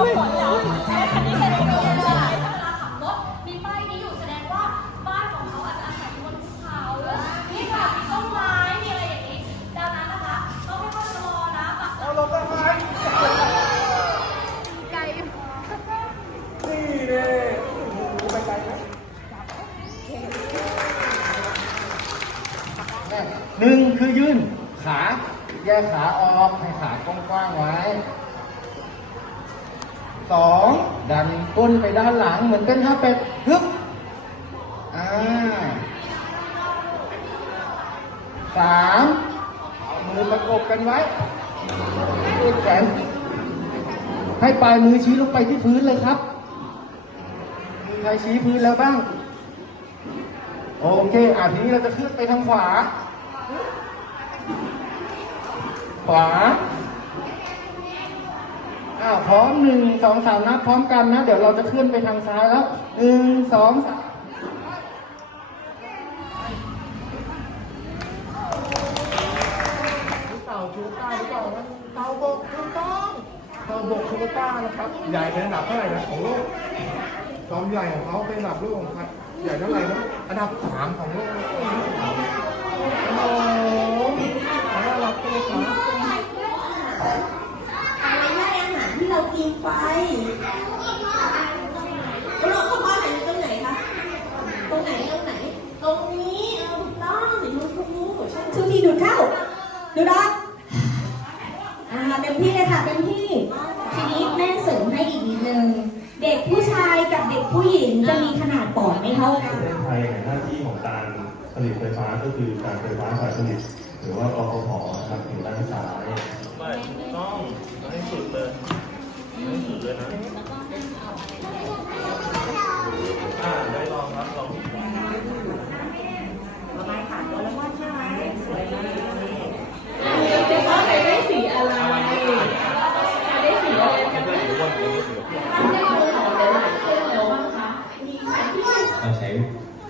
หไปไกลไหมหนึ่งคือยื่นขา แยกขาออกให้ขากว้างๆไว้ สองดันก้นไปด้านหลังเหมือนเป็นท่าเป็ดฮึบอ่าสามมือประกบกันไว้ยืดแขนให้ปลายมือชี้ลงไปที่พื้นเลยครับมีใครชี้พื้นแล้วบ้าง โอเคอะทีนี้เราจะขึ้นไปทางขวา ขวา อ้าวพร้อมหนึ่งสองสามนับพร้อมกันนะ เดี๋ยวเราจะขึ้นไปทางซ้ายแล้วหนึ่งสองสามเต่าชูก้าหรือเปล่านะเต่าบกถูกต้องเต่าบกชูก้านะครับ ใหญ่เป็นอันดับเท่าไหร่นะของโลกความใหญ่ของเขาเป็นอันดับโลกครับใหญ่เท่าไหร่นะอันดับสามของโลก โอ้โหน่ารักจังเลยครับ อะไรให้อาหารที่เรากินไปเราเข้าบ้านไหนอยู่ตรงไหนคะ ตรงไหนตรงไหน ตรงนี้เอาถูกต้องสีชมพูช่างชูทีดูดเข้า ดูดอกอ่าเต็มที่เลยค่ะเต็มที่ ทีนี้แม่เสริมให้อีกนิดนึง เด็กผู้ชายกับเด็กผู้หญิงจะมีขนาดปอดไม่เท่ากัน ประเทศไทยในหน้าที่ของการผลิตไฟฟ้าก็คือการไฟฟ้าฝ่ายผลิต หรือว่ากฟผนะครับอยู่ด้าน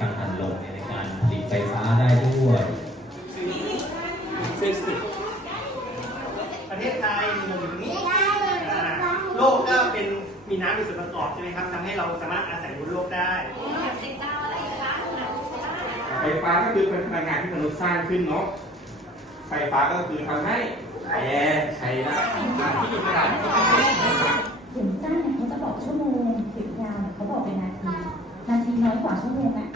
กังหันลมในการผลิตไฟฟ้าได้ด้วยประเทศไทยมีอยู่ตรงนี้โลกก็เป็นมีน้ำเป็นส่วนประกอบใช่ไหมครับทำให้เราสามารถอาศัยบนโลกได้เด็กดาวอะไรคะไฟฟ้าก็คือเป็นพลังงานที่มนุษย์สร้างขึ้นเนาะไฟฟ้าก็คือทำให้แอร์ใช้ได้ที่อยู่กระดาษถึงจ้างเนี่ยเขาจะบอกชั่วโมงถึงยาวเนี่ยเขาบอกเป็นนาที นาทีน้อยกว่าชั่วโมงนะ